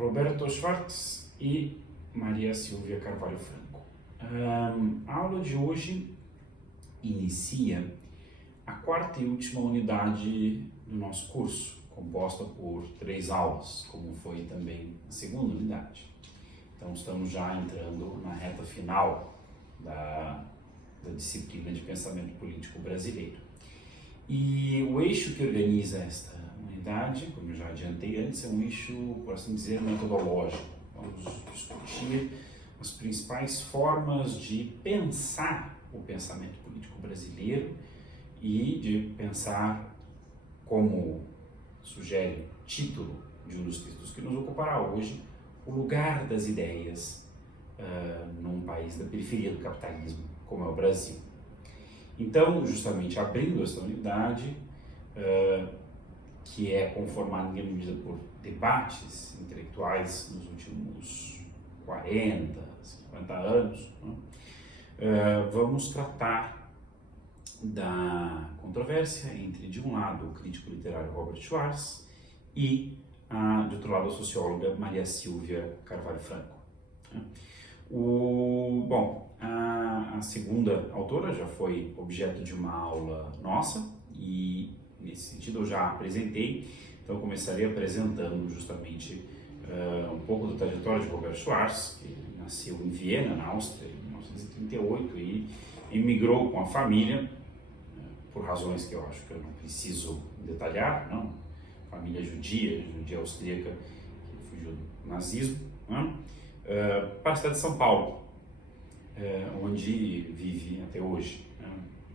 Roberto Schwartz e Maria Silvia Carvalho Franco. A aula de hoje inicia a quarta e última unidade do nosso curso, composta por 3 aulas, como foi também a segunda unidade. Então estamos já entrando na reta final da disciplina de pensamento político brasileiro. E o eixo que organiza esta unidade, como eu já adiantei antes, é um eixo, por assim dizer, metodológico. Vamos discutir as principais formas de pensar o pensamento político brasileiro e de pensar, como sugere o título de um dos textos que nos ocupará hoje, o lugar das ideias num país da periferia do capitalismo, como é o Brasil. Então, justamente abrindo essa unidade, que é conformada em grande medida por debates intelectuais nos últimos 40, 50 anos, vamos tratar da controvérsia entre, de um lado, o crítico literário Robert Schwartz e, de outro lado, a socióloga Maria Silvia Carvalho Franco. A segunda autora já foi objeto de uma aula nossa e, nesse sentido, eu já apresentei. Então, eu começarei apresentando justamente um pouco da trajetória de Robert Schwartz, que nasceu em Viena, na Áustria, em 1938 e emigrou com a família, por razões que eu acho que eu não preciso detalhar, não? Família judia austríaca, que fugiu do nazismo, para a cidade de São Paulo, onde vive até hoje.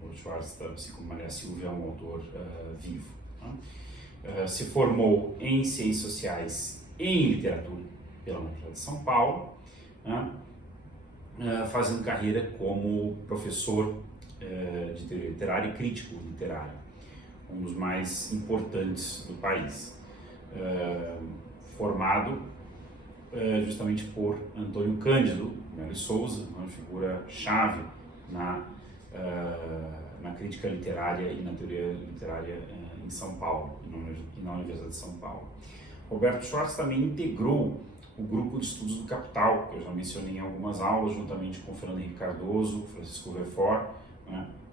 O Schwartz, assim como Maria Silvia, é um autor vivo. Se formou em Ciências Sociais e em Literatura pela Universidade de São Paulo, fazendo carreira como professor de teoria literária e crítico literário, um dos mais importantes do país, formado justamente por Antônio Cândido Melo e Souza, uma figura-chave na crítica literária e na teoria literária em São Paulo, e na Universidade de São Paulo. Roberto Schwartz também integrou o grupo de estudos do Capital, que eu já mencionei em algumas aulas, juntamente com Fernando Henrique Cardoso, Francisco Verfort,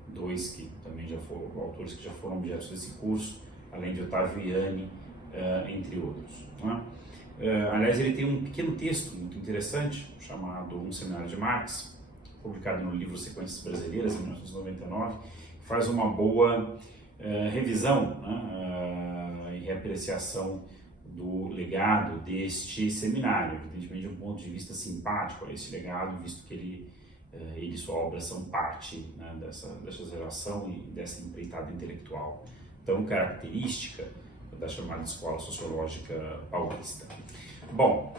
dois que também já foram autores que já foram objetos desse curso, além de Otávio Ianni, entre outros. Aliás, ele tem um pequeno texto muito interessante, chamado Um Seminário de Marx, publicado no livro Sequências Brasileiras, em 1999, que faz uma boa revisão e reapreciação do legado deste seminário, evidentemente de um ponto de vista simpático a esse legado, visto que ele e sua obra são parte dessa geração e dessa empreitada intelectual tão característica da chamada Escola Sociológica Paulista. Bom,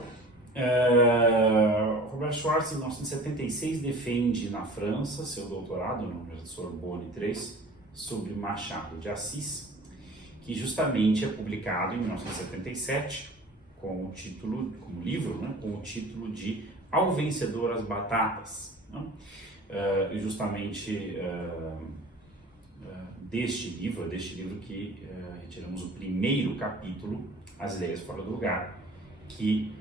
Robert Schwartz, em 1976, defende na França seu doutorado na Universidade de Sorbonne 3 sobre Machado de Assis, que justamente é publicado em 1977 com o título, como livro, com o título de Ao Vencedor as Batatas. E justamente deste livro que retiramos o primeiro capítulo, As Ideias Fora do Lugar, que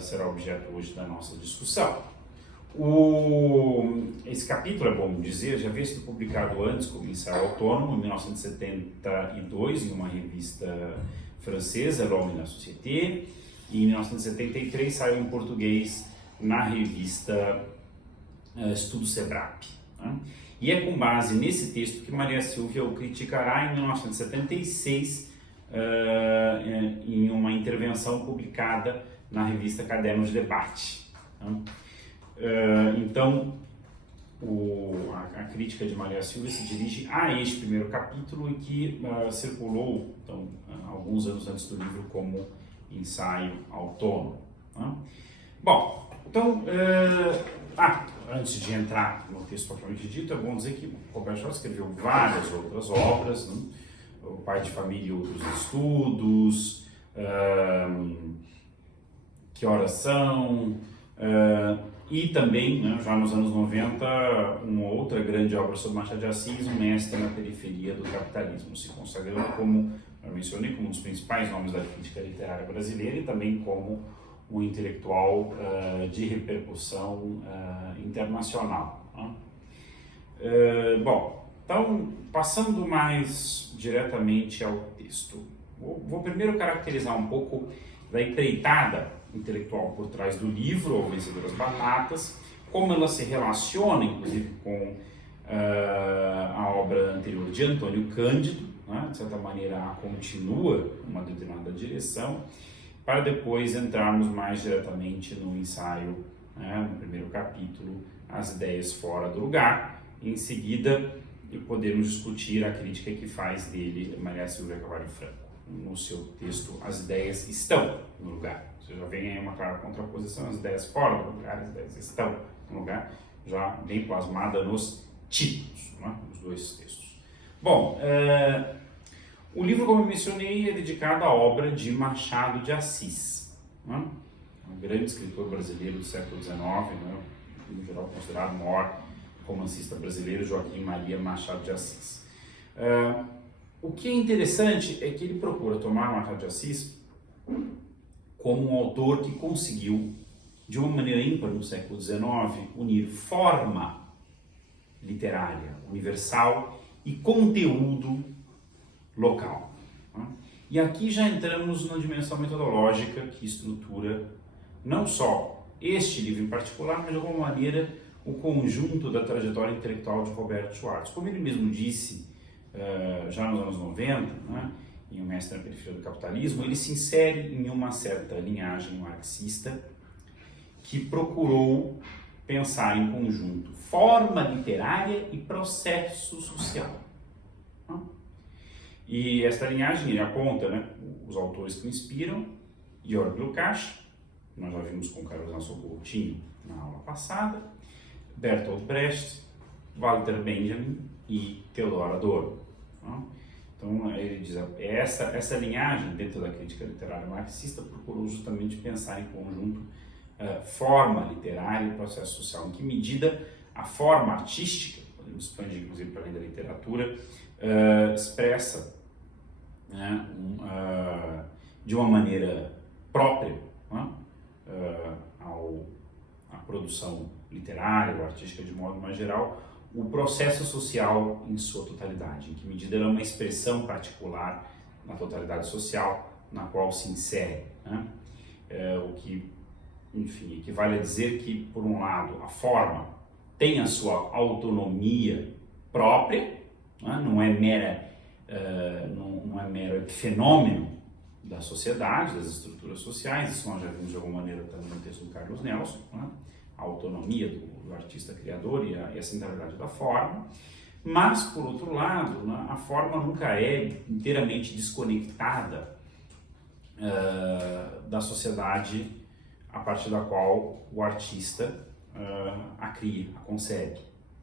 será objeto hoje da nossa discussão. Esse capítulo, é bom dizer, já havia sido publicado antes como ensaio autônomo, em 1972, em uma revista francesa, L'Homme et la Société, e em 1973 saiu em português na revista Estudo Sebrap. E é com base nesse texto que Maria Silvia o criticará em 1976 em uma intervenção publicada na revista Caderno de Debate. Então, a crítica de Maria Silvia se dirige a este primeiro capítulo e que circulou então, alguns anos antes do livro como ensaio autônomo. Bom, então, antes de entrar no texto propriamente dito, é bom dizer que Robert Schwartz escreveu várias outras obras, O Pai de Família e Outros Estudos, Que Horas São, e também, já nos anos 90, uma outra grande obra sobre Machado de Assis, Um Mestre na Periferia do Capitalismo, se consagrando como, eu mencionei, como um dos principais nomes da crítica literária brasileira e também como um intelectual de repercussão internacional. Bom, então, passando mais diretamente ao texto, vou primeiro caracterizar um pouco da empreitada intelectual por trás do livro, O Vencedor das Batatas, como ela se relaciona, inclusive, com a obra anterior de Antônio Cândido, né? De certa maneira, a continua uma determinada direção, para depois entrarmos mais diretamente no ensaio, né? No primeiro capítulo, As Ideias Fora do Lugar, e em seguida podemos discutir a crítica que faz dele Maria Silvia Carvalho Franco. No seu texto, As Ideias Estão no Lugar. Você já vem aí uma clara contraposição, as ideias fora do lugar, as ideias estão no lugar, já bem plasmada nos títulos, né? Os dois textos. Bom, o livro, como eu mencionei, é dedicado à obra de Machado de Assis, né? Um grande escritor brasileiro do século XIX, né? Em geral considerado o maior romancista brasileiro, Joaquim Maria Machado de Assis. O que é interessante é que ele procura tomar Machado de Assis como um autor que conseguiu, de uma maneira ímpar no século XIX, unir forma literária universal e conteúdo local. E aqui já entramos na dimensão metodológica que estrutura não só este livro em particular, mas de alguma maneira o conjunto da trajetória intelectual de Roberto Schwartz. Como ele mesmo disse já nos anos 90, né, em O Mestre na Periferia do Capitalismo, ele se insere em uma certa linhagem marxista que procurou pensar em conjunto forma literária e processo social. E esta linhagem ele aponta, né, os autores que o inspiram: Georg Lukács, nós já vimos com Carlos Nelson Coutinho na aula passada, Bertolt Brecht, Walter Benjamin e Theodor Adorno. Então ele diz, essa linhagem dentro da crítica literária marxista procurou justamente pensar em conjunto forma literária e processo social. Em que medida a forma artística, podemos expandir inclusive para além da literatura, expressa, né, de uma maneira própria, né, à produção literária ou artística de modo mais geral, o processo social em sua totalidade, em que medida ela é uma expressão particular na totalidade social na qual se insere, né? O que, enfim, equivale a dizer que, por um lado, a forma tem a sua autonomia própria, né? Não é mero epifenômeno da sociedade, das estruturas sociais. Isso nós já vimos de alguma maneira também no texto do Carlos Nelson, né? A autonomia do artista criador e a centralidade da forma, mas, por outro lado, né, a forma nunca é inteiramente desconectada da sociedade a partir da qual o artista a cria, a concebe,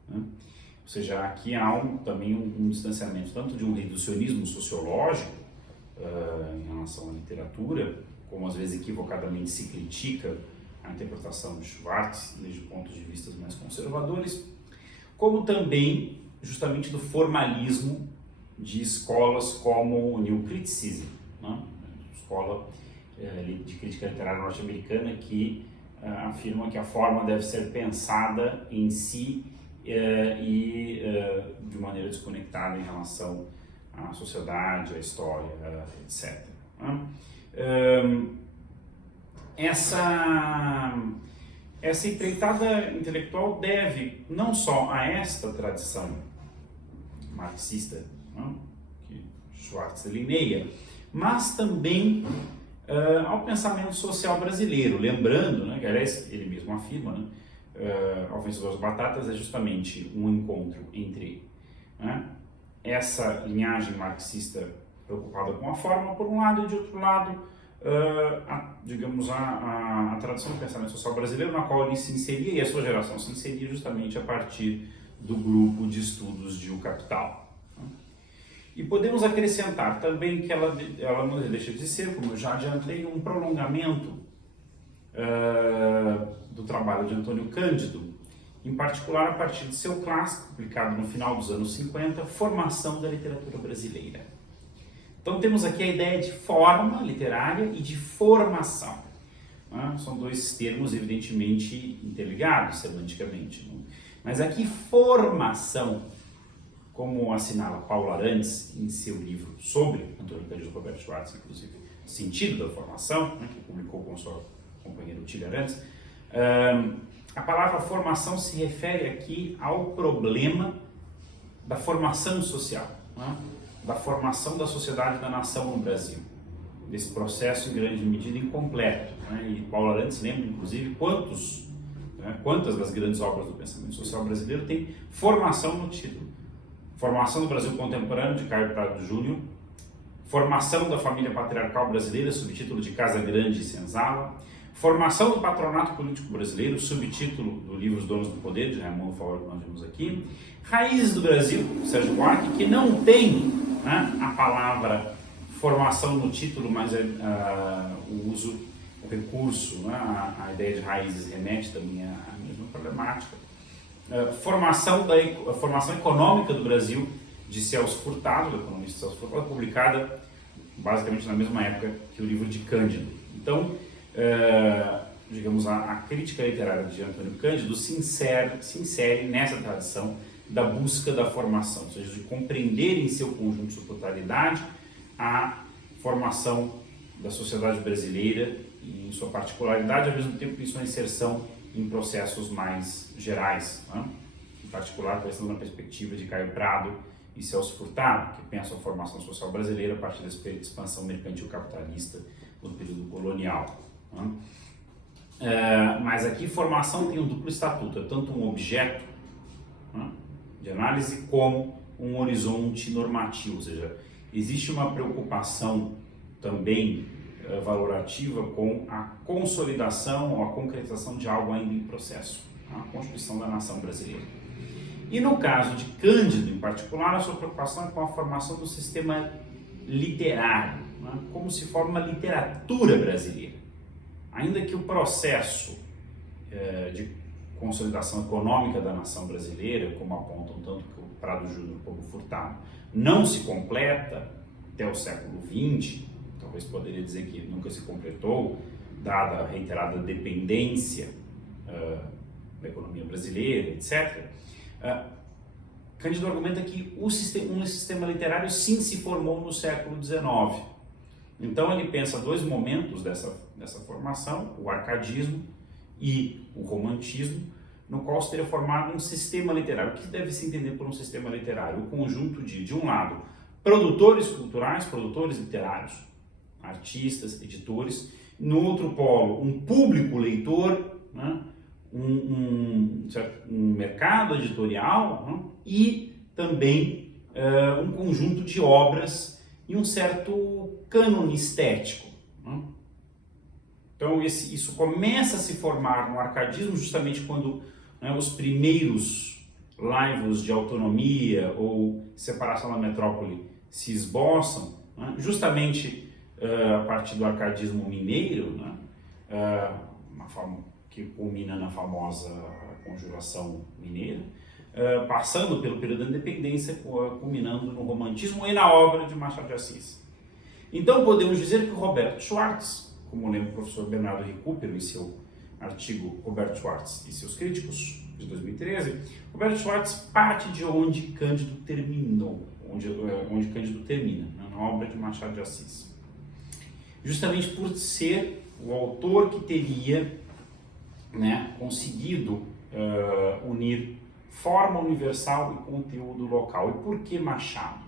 né? Ou seja, aqui há também um distanciamento tanto de um reducionismo sociológico em relação à literatura, como às vezes equivocadamente se critica a interpretação de Schwartz desde pontos de vista mais conservadores, como também justamente do formalismo de escolas como o New Criticism, né? Escola de crítica literária norte-americana que afirma que a forma deve ser pensada em si e de maneira desconectada em relação à sociedade, à história, etc. Essa empreitada intelectual deve não só a esta tradição marxista, né, que Schwartz delineia, mas também ao pensamento social brasileiro, lembrando, né, que aliás ele mesmo afirma, né, Ao Vencedor das Batatas é justamente um encontro entre, né, essa linhagem marxista preocupada com a forma, por um lado, e de outro lado, a tradição do pensamento social brasileiro, na qual ele se inseria e a sua geração se inseria justamente a partir do grupo de estudos de O Capital. E podemos acrescentar também que ela não deixa de ser, como eu já adiantei, um prolongamento do trabalho de Antônio Cândido, em particular a partir de seu clássico, publicado no final dos anos 50, Formação da Literatura Brasileira. Então temos aqui a ideia de forma literária e de formação. né? São dois termos evidentemente interligados semanticamente. Né? Mas aqui formação, como assinala Paulo Arantes em seu livro sobre Antônio Cândido Roberto Schwartz, inclusive, Sentido da Formação, né, que publicou com sua companheira Otília Arantes, a palavra formação se refere aqui ao problema da formação social, né, da formação da sociedade da nação no Brasil, desse processo em grande medida incompleto. Né, e Paulo Arantes lembra, inclusive, quantas das grandes obras do pensamento social brasileiro têm formação no título. Formação do Brasil Contemporâneo, de Caio Prado Júnior, Formação da Família Patriarcal Brasileira, subtítulo de Casa Grande e Senzala, Formação do Patronato Político Brasileiro, subtítulo do livro Os Donos do Poder, de Raimundo Faoro, que nós vimos aqui, Raízes do Brasil, Sérgio Buarque, que não tem, né, a palavra formação no título, mas o uso, o recurso, né, a ideia de raízes remete também à mesma problemática. Formação Econômica do Brasil, de Celso Furtado, do economista Celso Furtado, publicada basicamente na mesma época que o livro de Cândido. Então, digamos, a crítica literária de Antônio Cândido se insere nessa tradição da busca da formação, ou seja, de compreender em seu conjunto, sua totalidade, a formação da sociedade brasileira e em sua particularidade, ao mesmo tempo em sua inserção em processos mais gerais, né? Em particular, pensando na perspectiva de Caio Prado e Celso Furtado, que pensam a formação social brasileira a partir da expansão mercantil capitalista no período colonial. Né? Mas aqui formação tem um duplo estatuto, é tanto um objeto, né, de análise como um horizonte normativo, ou seja, existe uma preocupação também valorativa com a consolidação ou a concretização de algo ainda em processo, a Constituição da Nação Brasileira. E no caso de Cândido, em particular, a sua preocupação é com a formação do sistema literário, né? Como se forma a literatura brasileira. Ainda que o processo de consolidação econômica da nação brasileira, como apontam tanto o Prado Júnior como o Furtado, não se completa até o século XX, talvez poderia dizer que nunca se completou, dada a reiterada dependência da economia brasileira, etc., Cândido argumenta que um sistema literário sim se formou no século XIX. Então ele pensa dois momentos dessa formação, o arcadismo e o romantismo, no qual se teria formado um sistema literário. O que deve se entender por um sistema literário? O conjunto de um lado, produtores culturais, produtores literários, artistas, editores, no outro polo, um público leitor, né? um mercado editorial, né? E também um conjunto de obras e um certo cânone estético. Né? Então isso começa a se formar no arcadismo justamente quando, né, os primeiros laivos de autonomia ou separação da metrópole se esboçam, né? Justamente a partir do arcadismo mineiro, né? Que culmina na famosa Conjuração Mineira, passando pelo período da independência, culminando no romantismo e na obra de Machado de Assis. Então podemos dizer que o Roberto Schwartz, como lembra o professor Bernardo Recupero em seu artigo Roberto Schwartz e seus críticos, de 2013, Roberto Schwartz parte de onde Cândido terminou, onde Cândido termina, né, na obra de Machado de Assis. Justamente por ser o autor que teria, né, conseguido unir forma universal e conteúdo local. E por que Machado?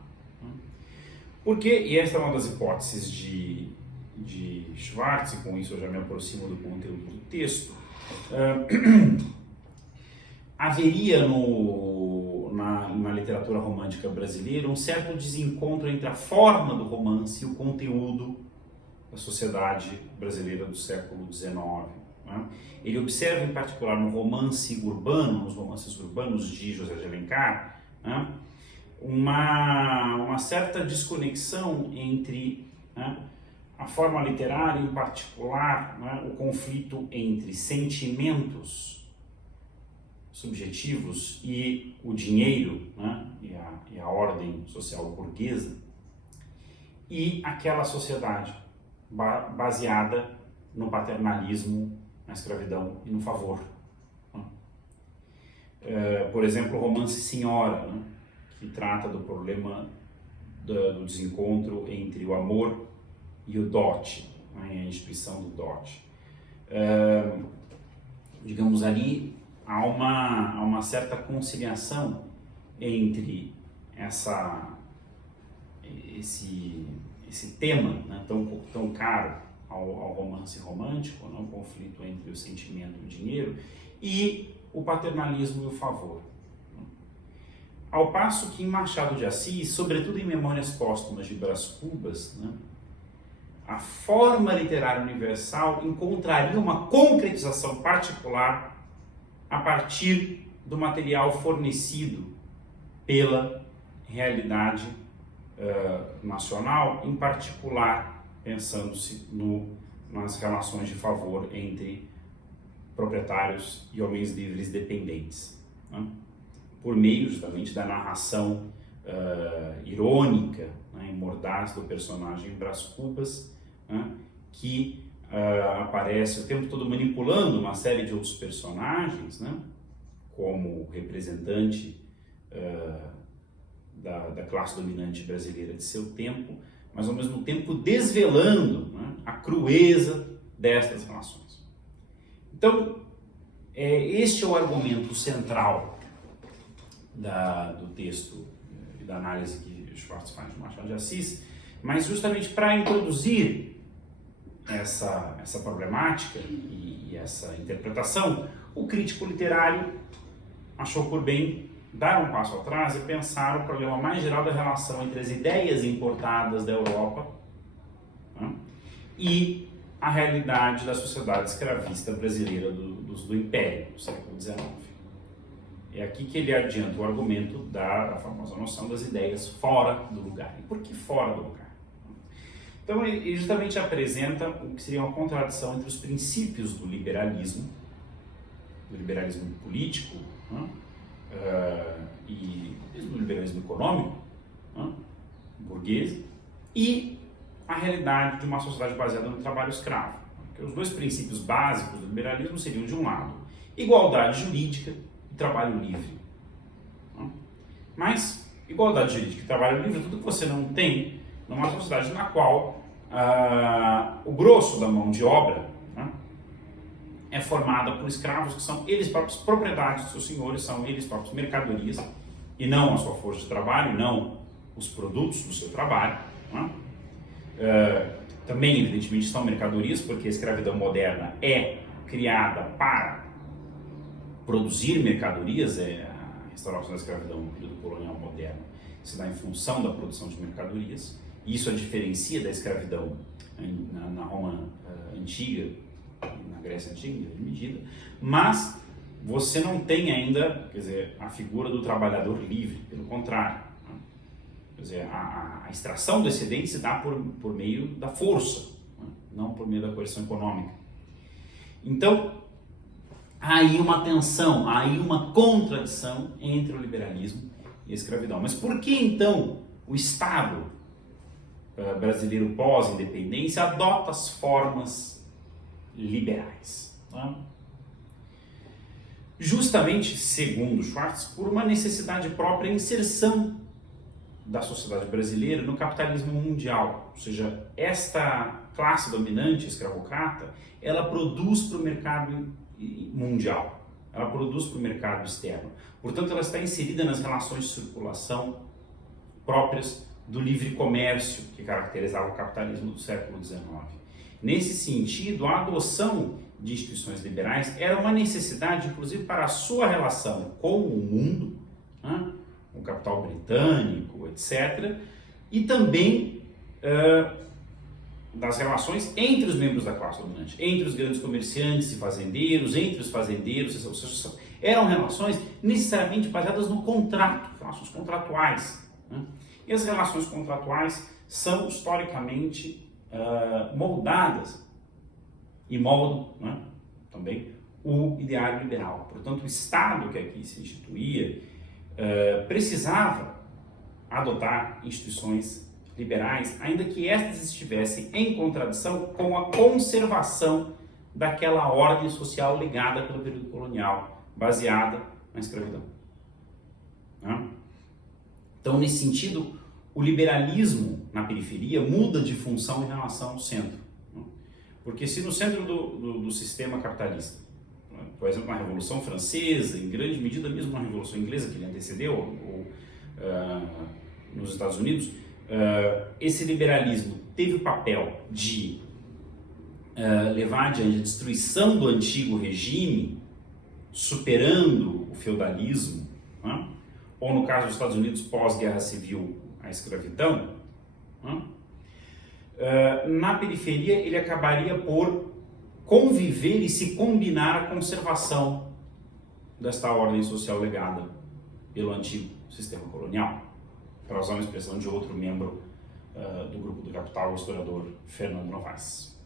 Porque, e esta é uma das hipóteses de Schwartz, e com isso eu já me aproximo do conteúdo do texto, haveria na literatura romântica brasileira um certo desencontro entre a forma do romance e o conteúdo da sociedade brasileira do século XIX. Né? Ele observa em particular no romance urbano, nos romances urbanos de José de Alencar, né, uma certa desconexão entre, né, a forma literária, em particular, né, o conflito entre sentimentos subjetivos e o dinheiro, né, e a ordem social burguesa, e aquela sociedade baseada no paternalismo, na escravidão e no favor. Por exemplo, o romance Senhora, né, que trata do problema do desencontro entre o amor e o dote, né, a instituição do dote. Digamos, ali há uma certa conciliação entre esse tema, né, tão caro ao romance romântico, né, o conflito entre o sentimento e o dinheiro, e o paternalismo e o favor. Ao passo que em Machado de Assis, sobretudo em Memórias Póstumas de Brás Cubas, né, a forma literária universal encontraria uma concretização particular a partir do material fornecido pela realidade nacional, em particular pensando-se nas relações de favor entre proprietários e homens livres dependentes, né? Por meio justamente da narração irônica, né, e mordaz do personagem Brás Cubas, né, que aparece o tempo todo manipulando uma série de outros personagens, né, como representante da classe dominante brasileira de seu tempo, mas ao mesmo tempo desvelando, né, a crueza destas relações. Então, este é o argumento central do texto e da análise que Schwartz faz de Machado de Assis, mas justamente para introduzir essa problemática e essa interpretação, o crítico literário achou por bem dar um passo atrás e pensar o problema mais geral da relação entre as ideias importadas da Europa, né, e a realidade da sociedade escravista brasileira do Império, do século XIX. É aqui que ele adianta o argumento da famosa noção das ideias fora do lugar. E por que fora do lugar? Então, ele justamente apresenta o que seria uma contradição entre os princípios do liberalismo político, né, e do liberalismo econômico, né, burguês, e a realidade de uma sociedade baseada no trabalho escravo. Porque os dois princípios básicos do liberalismo seriam, de um lado, igualdade jurídica e trabalho livre. Né? Mas igualdade jurídica e trabalho livre é tudo que você não tem numa sociedade na qual o grosso da mão de obra, né, é formada por escravos que são eles próprios propriedades dos seus senhores, são eles próprios mercadorias, e não a sua força de trabalho, e não os produtos do seu trabalho. Né? Também, evidentemente, são mercadorias, porque a escravidão moderna é criada para produzir mercadorias, a restauração da escravidão no período colonial moderno se dá em função da produção de mercadorias, e isso a diferencia da escravidão na Roma antiga, na Grécia antiga, em grande medida, mas você não tem ainda, quer dizer, a figura do trabalhador livre, pelo contrário. Né? Quer dizer, a extração do excedente se dá por meio da força, né? Não por meio da coerção econômica. Então, há aí uma tensão, há aí uma contradição entre o liberalismo e a escravidão. Mas por que então o Estado brasileiro pós-independência adota as formas liberais? Né? Justamente, segundo Schwartz, por uma necessidade própria inserção da sociedade brasileira no capitalismo mundial. Ou seja, esta classe dominante escravocrata, ela produz para o mercado mundial, ela produz para o mercado externo. Portanto, ela está inserida nas relações de circulação próprias do livre comércio que caracterizava o capitalismo do século XIX. Nesse sentido, a adoção de instituições liberais era uma necessidade, inclusive, para a sua relação com o mundo, né, com o capital britânico, etc., e também das relações entre os membros da classe dominante, entre os grandes comerciantes e fazendeiros, entre os fazendeiros, ou seja, eram relações necessariamente baseadas no contrato, relações contratuais. Né? E as relações contratuais são historicamente moldadas e moldam, né, também o ideário liberal. Portanto, o Estado que aqui se instituía precisava adotar instituições liberais, ainda que estas estivessem em contradição com a conservação daquela ordem social ligada pelo período colonial, baseada na escravidão. Então, nesse sentido, o liberalismo na periferia muda de função em relação ao centro. Porque se no centro do sistema capitalista, por exemplo, na Revolução Francesa, em grande medida mesmo na Revolução Inglesa, que lhe antecedeu, nos Estados Unidos, esse liberalismo teve o papel de levar adiante a destruição do antigo regime, superando o feudalismo, ou no caso dos Estados Unidos, pós-guerra civil, a escravidão. Na periferia, ele acabaria por conviver e se combinar a conservação desta ordem social legada pelo antigo sistema colonial, para usar uma expressão de outro membro do grupo do Capital, o historiador Fernando Novaes.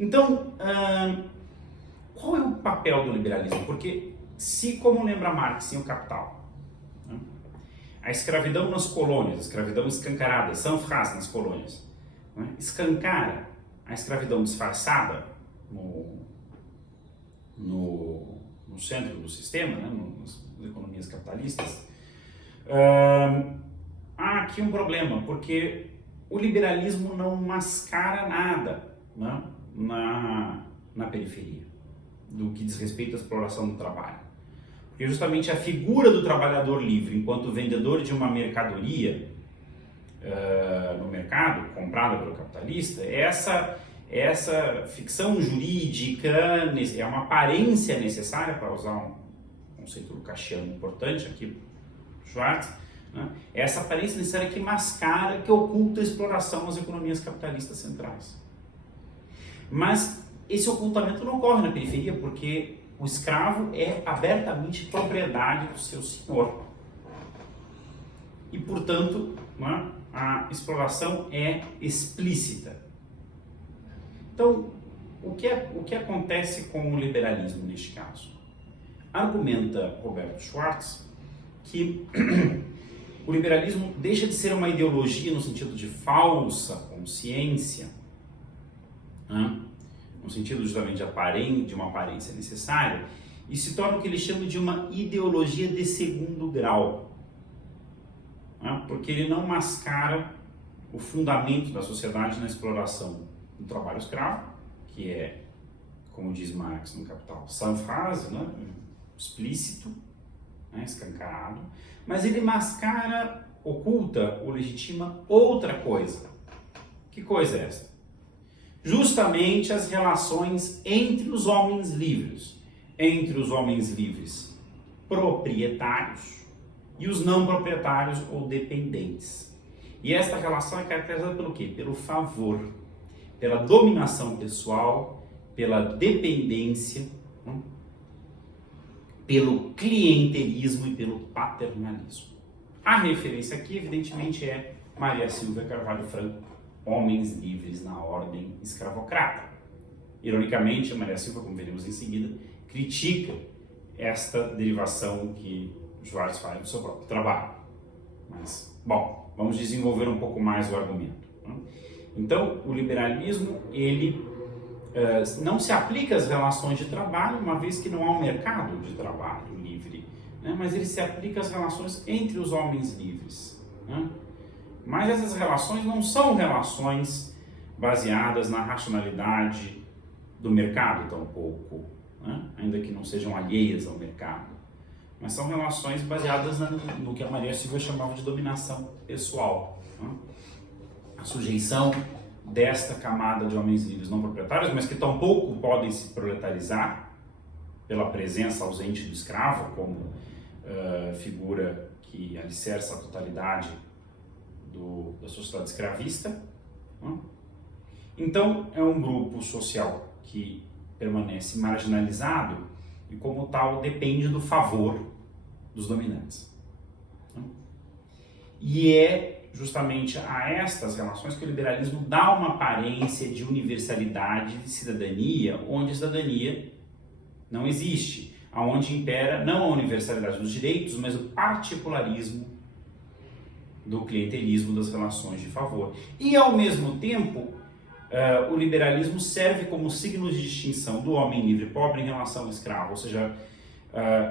Então, qual é o papel do liberalismo? Porque se, como lembra Marx em O Capital, a escravidão nas colônias, a escravidão escancarada, sans phrase nas colônias, escancara a escravidão disfarçada no centro do sistema, nas economias capitalistas, há aqui um problema, porque o liberalismo não mascara nada na periferia, do que diz respeito à exploração do trabalho. Porque justamente a figura do trabalhador livre, enquanto vendedor de uma mercadoria no mercado, comprada pelo capitalista, essa ficção jurídica é uma aparência necessária, para usar um conceito lucasiano importante aqui, Schwartz, essa aparência necessária que mascara, que oculta a exploração nas economias capitalistas centrais. Mas esse ocultamento não ocorre na periferia, porque o escravo é abertamente propriedade do seu senhor. E, portanto, a exploração é explícita. Então, o que acontece com o liberalismo neste caso? Argumenta Roberto Schwartz que o liberalismo deixa de ser uma ideologia no sentido de falsa consciência, no sentido justamente de uma aparência necessária, e se torna o que ele chama de uma ideologia de segundo grau, porque ele não mascara o fundamento da sociedade na exploração do trabalho escravo, que é, como diz Marx no Capital, sans phrase, explícito, escancarado, mas ele mascara, oculta ou legitima outra coisa. Que coisa é esta? Justamente as relações entre os homens livres proprietários e os não proprietários ou dependentes. E esta relação é caracterizada pelo quê? Pelo favor, pela dominação pessoal, pela dependência, pelo clientelismo e pelo paternalismo. A referência aqui, evidentemente, é Maria Silvia Carvalho Franco, Homens Livres na Ordem Escravocrata. Ironicamente, a Maria Silvia, como veremos em seguida, critica esta derivação que Schwartz faz do seu próprio trabalho. Mas, bom, vamos desenvolver um pouco mais o argumento. Então, o liberalismo, ele não se aplica às relações de trabalho, uma vez que não há um mercado de trabalho livre, mas ele se aplica às relações entre os homens livres. Mas essas relações não são relações baseadas na racionalidade do mercado, tampouco, ainda que não sejam alheias ao mercado, mas são relações baseadas no que a Maria Silvia chamava de dominação pessoal, a sujeição desta camada de homens livres não proprietários, mas que tampouco podem se proletarizar pela presença ausente do escravo como figura que alicerça a totalidade da sociedade escravista. Então, é um grupo social que permanece marginalizado e, como tal, depende do favor dos dominantes. E é justamente a estas relações que o liberalismo dá uma aparência de universalidade de cidadania, onde a cidadania não existe, onde impera não a universalidade dos direitos, mas o particularismo do clientelismo, das relações de favor. E, ao mesmo tempo, o liberalismo serve como signo de distinção do homem livre e pobre em relação ao escravo, ou seja,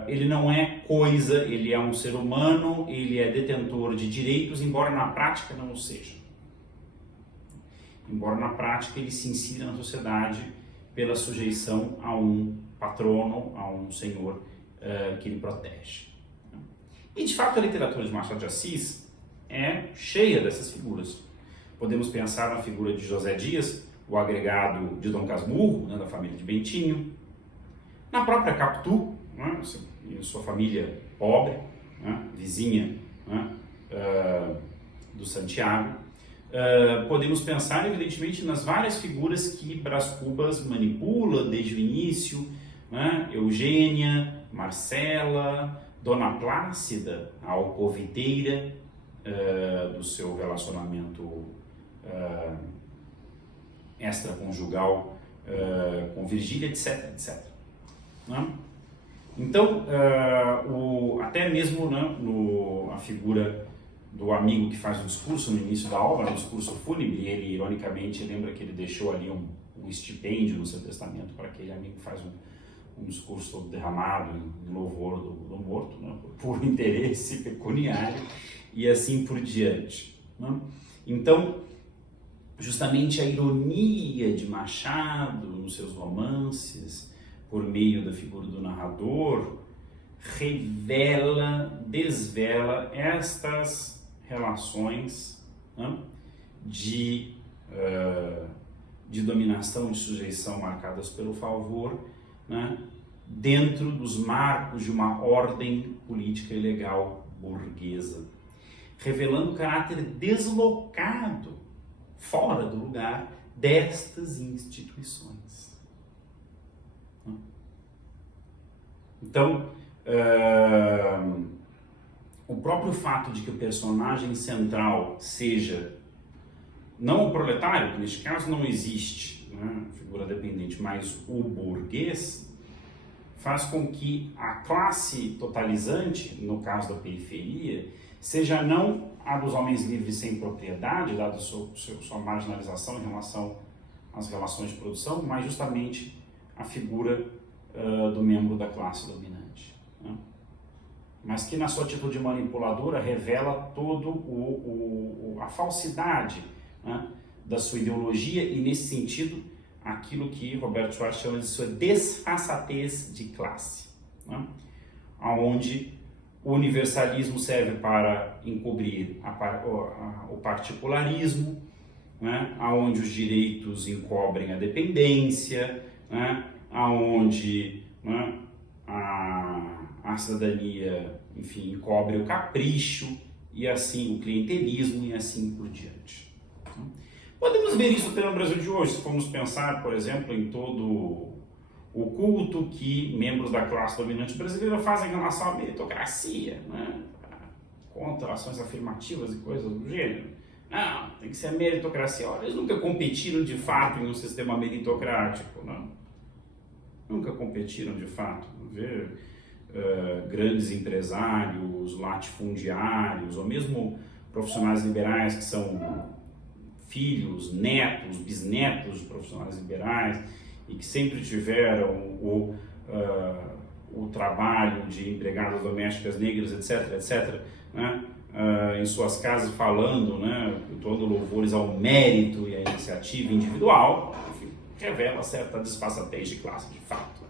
ele não é coisa, ele é um ser humano, ele é detentor de direitos, embora na prática não o seja. Embora na prática ele se insira na sociedade pela sujeição a um patrono, a um senhor que ele protege. E de fato a literatura de Machado de Assis é cheia dessas figuras. Podemos pensar na figura de José Dias, o agregado de Dom Casmurro, né, da família de Bentinho, na própria Capitu, né, sua família pobre, né, vizinha, né, do Santiago. Podemos pensar, evidentemente, nas várias figuras que Brás Cubas manipula desde o início, né, Eugênia, Marcela, Dona Plácida, a alcoviteira do seu relacionamento extraconjugal com Virgília, etc, etc. Né? Então, até mesmo, né, a figura do amigo que faz o discurso no início da obra, um discurso fúnebre, ele ironicamente lembra que ele deixou ali um estipêndio no seu testamento para aquele amigo que faz um discurso derramado em louvor do morto, né, por interesse pecuniário e assim por diante. Né? Então, justamente a ironia de Machado nos seus romances, por meio da figura do narrador, desvela estas relações, né, de dominação, de sujeição marcadas pelo favor, né, dentro dos marcos de uma ordem política e legal burguesa, revelando o caráter deslocado, fora do lugar, destas instituições. Então, o próprio fato de que o personagem central seja não o proletário, que neste caso não existe, né, figura dependente, mas o burguês, faz com que a classe totalizante, no caso da periferia, seja não a dos homens livres sem propriedade, dada sua marginalização em relação às relações de produção, mas justamente a figura do membro da classe dominante. Né? Mas que na sua atitude manipuladora revela todo a falsidade, né, da sua ideologia e, nesse sentido, aquilo que Roberto Schwartz chama de sua desfaçatez de classe, né? Onde o universalismo serve para encobrir o particularismo, né? Onde os direitos encobrem a dependência, né? Onde, né, a cidadania, enfim, encobre o capricho e assim o clientelismo e assim por diante. Podemos ver isso até no Brasil de hoje, se formos pensar, por exemplo, em todo o culto que membros da classe dominante brasileira fazem em relação à meritocracia, né? Contra ações afirmativas e coisas do gênero. Não, tem que ser a meritocracia. Olha, eles nunca competiram de fato em um sistema meritocrático, não? Nunca competiram de fato. Ver grandes empresários, latifundiários, ou mesmo profissionais liberais que são filhos, netos, bisnetos de profissionais liberais e que sempre tiveram o trabalho de empregadas domésticas negras, etc., etc., né, em suas casas falando, né, todo louvores ao mérito e à iniciativa individual, enfim, revela certa desfaçatez de classe de fato.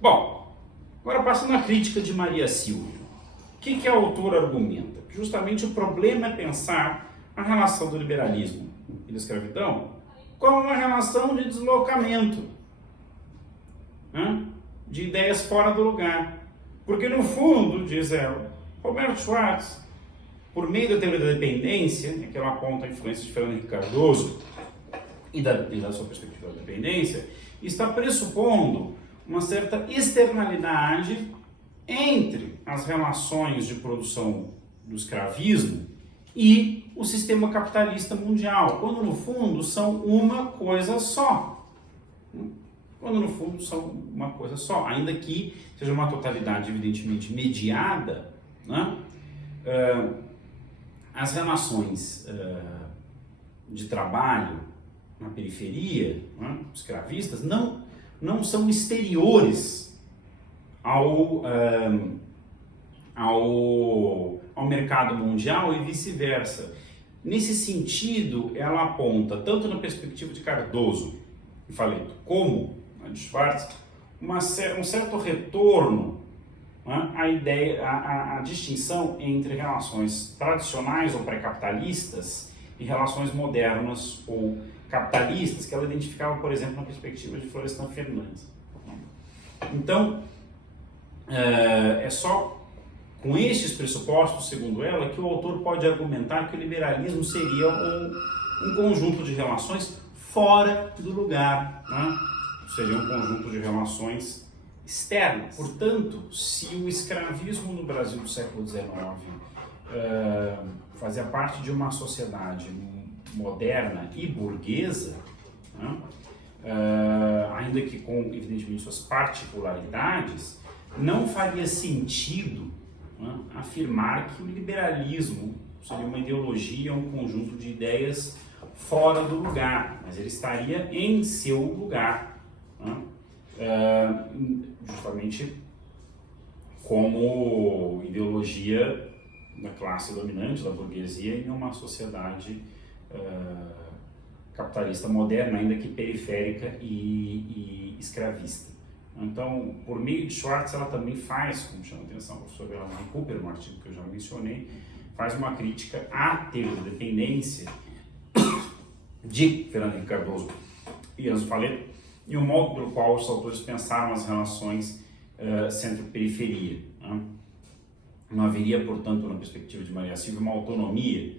Bom, agora passando à crítica de Maria Silvia. O que a autora argumenta? Que justamente o problema é pensar a relação do liberalismo e da escravidão como uma relação de deslocamento, né, de ideias fora do lugar. Porque no fundo, diz ela, Roberto Schwartz, por meio da teoria da dependência, que ela aponta a influência de Fernando Henrique Cardoso e da sua perspectiva da dependência, está pressupondo uma certa externalidade entre as relações de produção do escravismo e o sistema capitalista mundial, quando no fundo são uma coisa só. Quando no fundo são uma coisa só, ainda que seja uma totalidade evidentemente mediada, né? as relações de trabalho na periferia, né, escravistas, não são exteriores ao mercado mundial e vice-versa. Nesse sentido, ela aponta, tanto na perspectiva de Cardoso e Faleto, como a de Schwartz, um certo retorno, né, à ideia, à distinção entre relações tradicionais ou pré-capitalistas e relações modernas ou capitalistas, que ela identificava, por exemplo, na perspectiva de Florestan Fernandes. Então, é só com estes pressupostos, segundo ela, que o autor pode argumentar que o liberalismo seria um conjunto de relações fora do lugar, né? Seria um conjunto de relações externas. Portanto, se o escravismo no Brasil do século XIX fazia parte de uma sociedade moderna e burguesa, né? Ainda que com, evidentemente, suas particularidades, não faria sentido, né, afirmar que o liberalismo seria uma ideologia, um conjunto de ideias fora do lugar, mas ele estaria em seu lugar, né, justamente como ideologia da classe dominante, da burguesia, em uma sociedade capitalista moderna, ainda que periférica e escravista. Então, por meio de Schwartz, ela também faz, como chama a atenção o professor Belaman Cooper, um artigo que eu já mencionei, faz uma crítica à teoria da dependência de Fernando Henrique Cardoso e Enzo Faleto, e o modo pelo qual os autores pensaram as relações centro-periferia. Né? Não haveria, portanto, na perspectiva de Maria Silvia, uma autonomia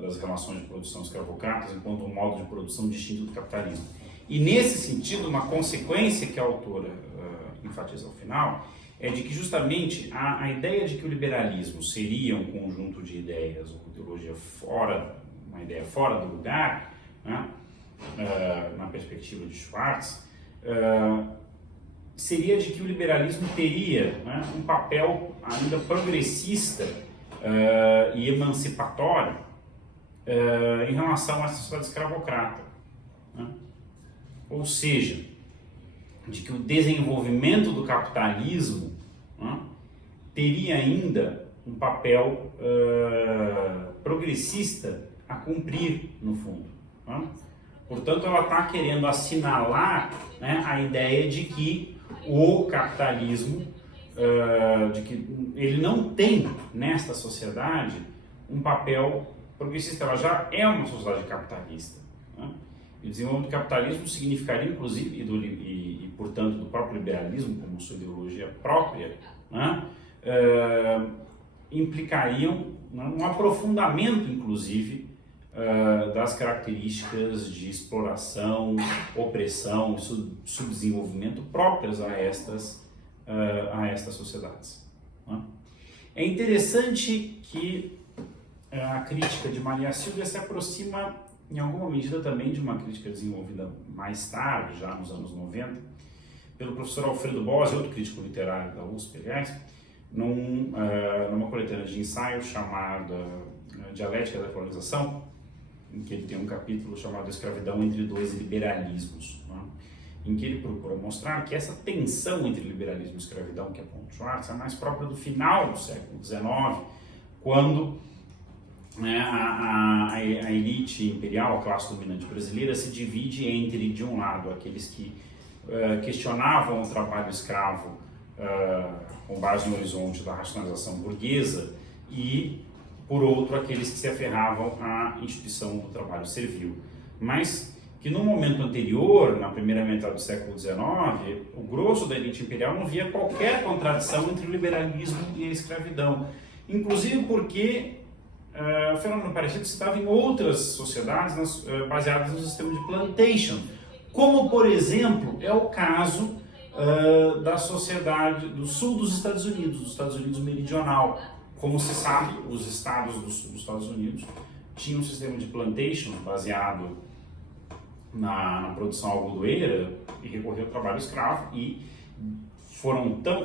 das relações de produção escravocratas enquanto um modo de produção distinto do capitalismo. E nesse sentido, uma consequência que a autora enfatiza ao final é de que justamente a ideia de que o liberalismo seria um conjunto de ideias, uma ideologia uma ideia fora do lugar, né, na perspectiva de Schwartz, seria de que o liberalismo teria, né, um papel ainda progressista e emancipatório em relação a essa sociedade escravocrata. Né? Ou seja, de que o desenvolvimento do capitalismo, né, teria ainda um papel progressista a cumprir, no fundo. Né? Portanto, ela está querendo assinalar, né, a ideia de que o capitalismo, de que ele não tem nesta sociedade um papel progressista, ela já é uma sociedade capitalista. Né? E o desenvolvimento do capitalismo significaria, inclusive, e portanto do próprio liberalismo como sua ideologia própria, né, implicariam, né, um aprofundamento, inclusive, das características de exploração, opressão, subdesenvolvimento próprias a estas sociedades. Né? É interessante que a crítica de Maria Silvia se aproxima em alguma medida também de uma crítica desenvolvida mais tarde, já nos anos 90, pelo professor Alfredo Bossi, outro crítico literário da USP, aliás, numa coletânea de ensaios chamada Dialética da Colonização, em que ele tem um capítulo chamado Escravidão entre dois liberalismos, né? Em que ele procura mostrar que essa tensão entre liberalismo e escravidão, que aponta Schwartz, é mais própria do final do século XIX, quando, né, a elite imperial, a classe dominante brasileira, se divide entre, de um lado, aqueles que questionavam o trabalho escravo com base no horizonte da racionalização burguesa e, por outro, aqueles que se aferravam à instituição do trabalho servil. Mas que no momento anterior, na primeira metade do século XIX, o grosso da elite imperial não via qualquer contradição entre o liberalismo e a escravidão. Inclusive porque o fenômeno parecido se dava em outras sociedades baseadas no sistema de plantation, como, por exemplo, é o caso da sociedade do sul dos Estados Unidos meridional. Como se sabe, os estados do sul dos Estados Unidos tinham um sistema de plantation baseado na produção algodoeira e recorreu ao trabalho escravo, e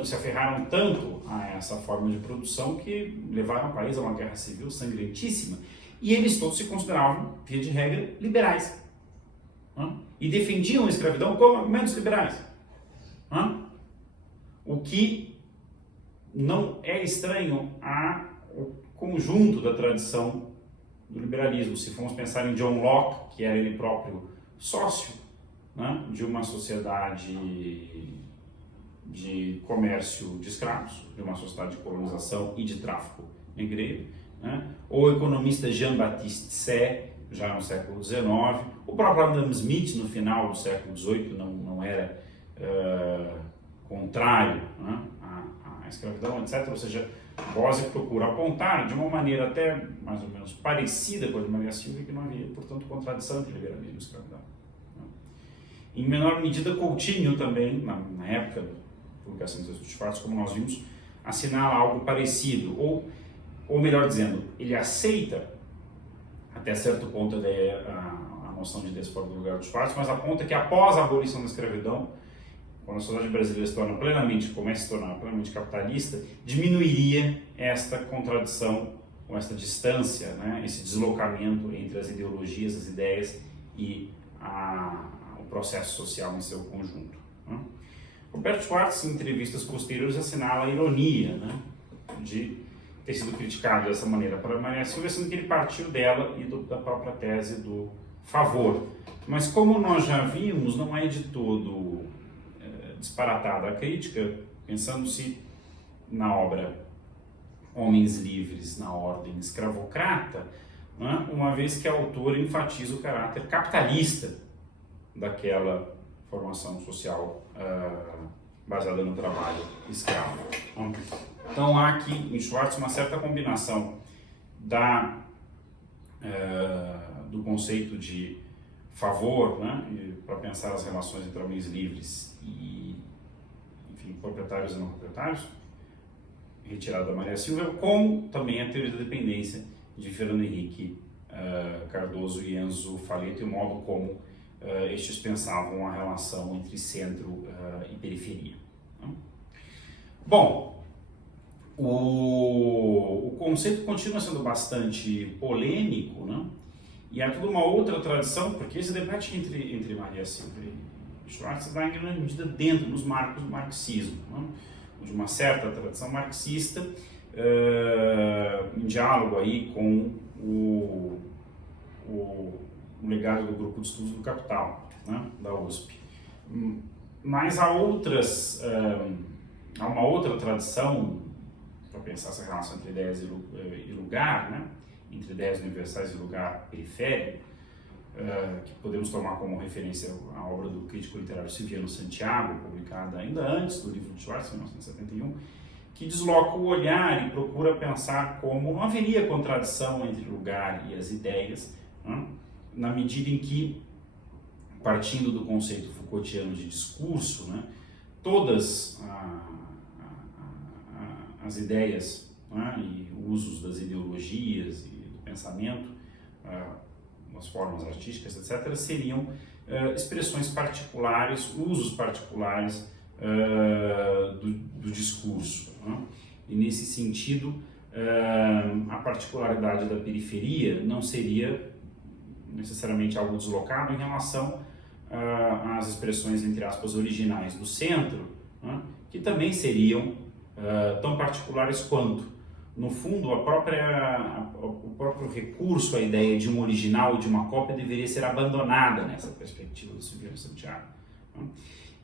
se aferraram tanto a essa forma de produção que levaram o país a uma guerra civil sangrentíssima. E eles todos se consideravam, via de regra, liberais. E defendiam a escravidão como argumentos liberais. O que não é estranho ao conjunto da tradição do liberalismo. Se formos pensar em John Locke, que era ele próprio sócio de uma sociedade de comércio de escravos, de uma sociedade de colonização e de tráfico negreiro, ou o economista Jean-Baptiste Say, já no século XIX, o próprio Adam Smith, no final do século XVIII, não era contrário à escravidão, etc. Ou seja, Bose procura apontar de uma maneira até mais ou menos parecida com a de Maria Silvia que não havia, portanto, contradição entre liberalismo e escravidão. Em menor medida, Coutinho também, na época da publicação dos textos Schwartz, como nós vimos, assinala algo parecido, ou melhor dizendo, ele aceita até certo ponto a noção de Deus fora do lugar do Schwartz, mas aponta que após a abolição da escravidão, quando a sociedade brasileira começa a se tornar plenamente capitalista, diminuiria esta contradição, ou esta distância, esse deslocamento entre as ideologias, as ideias e o processo social em seu conjunto. Roberto Schwartz, em entrevistas posteriores, assinala a ironia de ter sido criticado dessa maneira para Maria Silvia, sendo que ele partiu dela e da própria tese do favor. Mas como nós já vimos, não é de todo disparatada a crítica, pensando-se na obra Homens Livres na Ordem Escravocrata, uma vez que a autora enfatiza o caráter capitalista daquela formação social baseada no trabalho escravo. Então há aqui em Schwartz uma certa combinação do conceito de favor, para pensar as relações entre homens livres e, enfim, proprietários e não proprietários, retirada da Maria Silvia, com também a teoria da dependência de Fernando Henrique Cardoso e Enzo Faleto, e o modo como estes pensavam a relação entre centro e periferia. Bom, o conceito continua sendo bastante polêmico, e há toda uma outra tradição, porque esse debate entre Maria Silvia e Schwartz está em grande medida dentro dos marcos do marxismo, de uma certa tradição marxista, em diálogo aí com o legado do Grupo de Estudos do Capital, da USP. Mas há uma outra tradição para pensar essa relação entre ideias e lugar, entre ideias universais e lugar periférico, que podemos tomar como referência a obra do crítico literário Silviano Santiago, publicada ainda antes do livro de Schwartz, em 1971, que desloca o olhar e procura pensar como não haveria contradição entre o lugar e as ideias, na medida em que, partindo do conceito Foucaultiano de discurso, todas as ideias e usos das ideologias e do pensamento, as formas artísticas, etc., seriam expressões particulares, usos particulares do discurso. E nesse sentido, a particularidade da periferia não seria necessariamente algo deslocado em relação às expressões, entre aspas, originais do centro, que também seriam tão particulares quanto. No fundo, o próprio recurso à ideia de um original e de uma cópia deveria ser abandonada nessa perspectiva do Silviano Santiago.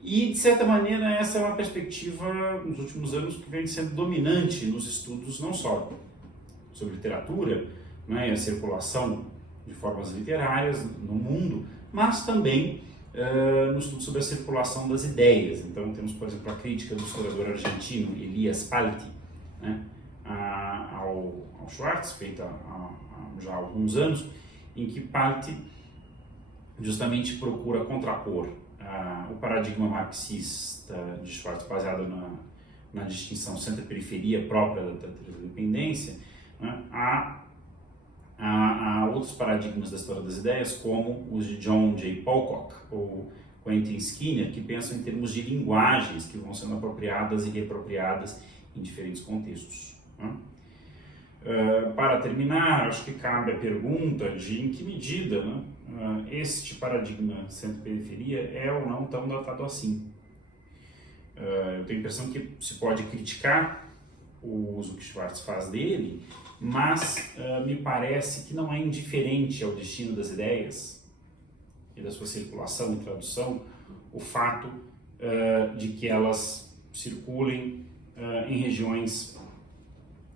E, de certa maneira, essa é uma perspectiva, nos últimos anos, que vem sendo dominante nos estudos, não só sobre literatura, e a circulação de formas literárias no mundo, mas também no estudo sobre a circulação das ideias. Então, temos, por exemplo, a crítica do historiador argentino Elias Palti, ao Schwartz, feita já há alguns anos, em que Palti justamente procura contrapor o paradigma marxista de Schwartz, baseado na distinção centro-periferia própria da independência, a outros paradigmas da história das ideias, como os de John J. Pocock, ou Quentin Skinner, que pensam em termos de linguagens que vão sendo apropriadas e reapropriadas em diferentes contextos. Para terminar, acho que cabe a pergunta de em que medida este paradigma centro-periferia é ou não tão datado assim. Eu tenho a impressão que se pode criticar o uso que Schwartz faz dele, mas me parece que não é indiferente ao destino das ideias e da sua circulação e tradução o fato de que elas circulem em regiões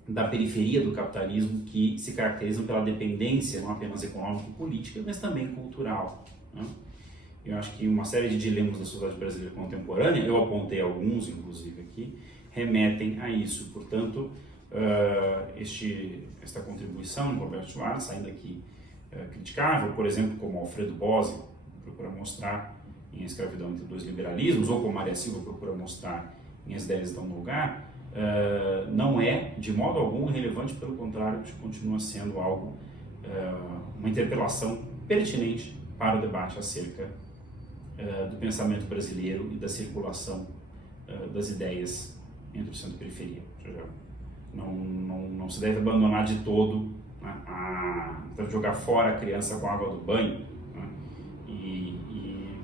da periferia do capitalismo que se caracterizam pela dependência não apenas econômica e política, mas também cultural. Eu acho que uma série de dilemas da sociedade brasileira contemporânea, eu apontei alguns, inclusive, aqui, remetem a isso. Portanto, esta contribuição de Roberto Schwartz, ainda que criticável, por exemplo, como Alfredo Bose procura mostrar em A Escravidão entre Dois Liberalismos, ou como Maria Silva procura mostrar em As Ideias Estão no Lugar, não é, de modo algum, irrelevante, pelo contrário, continua sendo algo, uma interpelação pertinente para o debate acerca do pensamento brasileiro e da circulação das ideias entre o centro e a periferia. Não se deve abandonar de todo, jogar fora a criança com a água do banho, e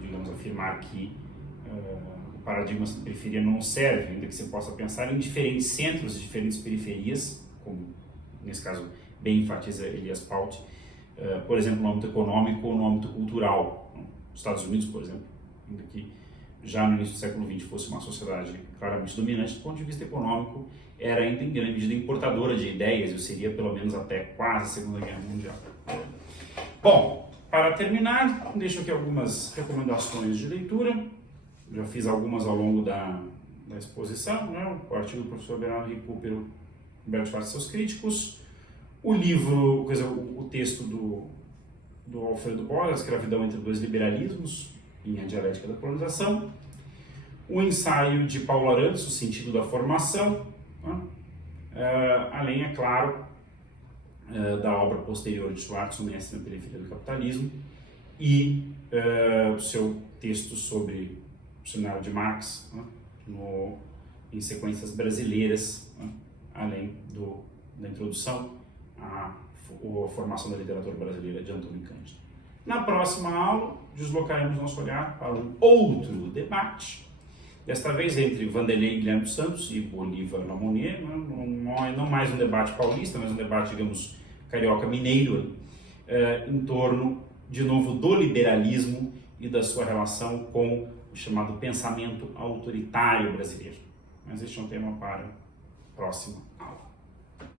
digamos, afirmar que o paradigma da periferia não serve, ainda que se possa pensar em diferentes centros e diferentes periferias, como nesse caso bem enfatiza Elias Paut, por exemplo, no âmbito econômico ou no âmbito cultural. Os Estados Unidos, por exemplo, ainda que já no início do século XX fosse uma sociedade claramente dominante do ponto de vista econômico, era ainda em grande medida importadora de ideias, e seria pelo menos até quase a Segunda Guerra Mundial. Bom, para terminar, deixo aqui algumas recomendações de leitura. Já fiz algumas ao longo da exposição, o artigo do professor Bernardo Recupero, Roberto Schwartz e seus críticos, o livro, o texto do Alfredo Bose, A Escravidão entre Dois Liberalismos, em A Dialética da Colonização, o ensaio de Paulo Arantes, O Sentido da Formação, além, é claro, da obra posterior de Schwartz, O Mestre na Periferia do Capitalismo, e o seu texto sobre o seminário de Marx, em sequências brasileiras, além da introdução à formação da literatura brasileira de Antônio Cândido. Na próxima aula, deslocaremos nosso olhar para um outro debate, desta vez entre Vanderlei Guilherme dos Santos e Bolívar Lamonier, não mais um debate paulista, mas um debate, digamos, carioca-mineiro, em torno, de novo, do liberalismo e da sua relação com o chamado pensamento autoritário brasileiro. Mas este é um tema para a próxima aula.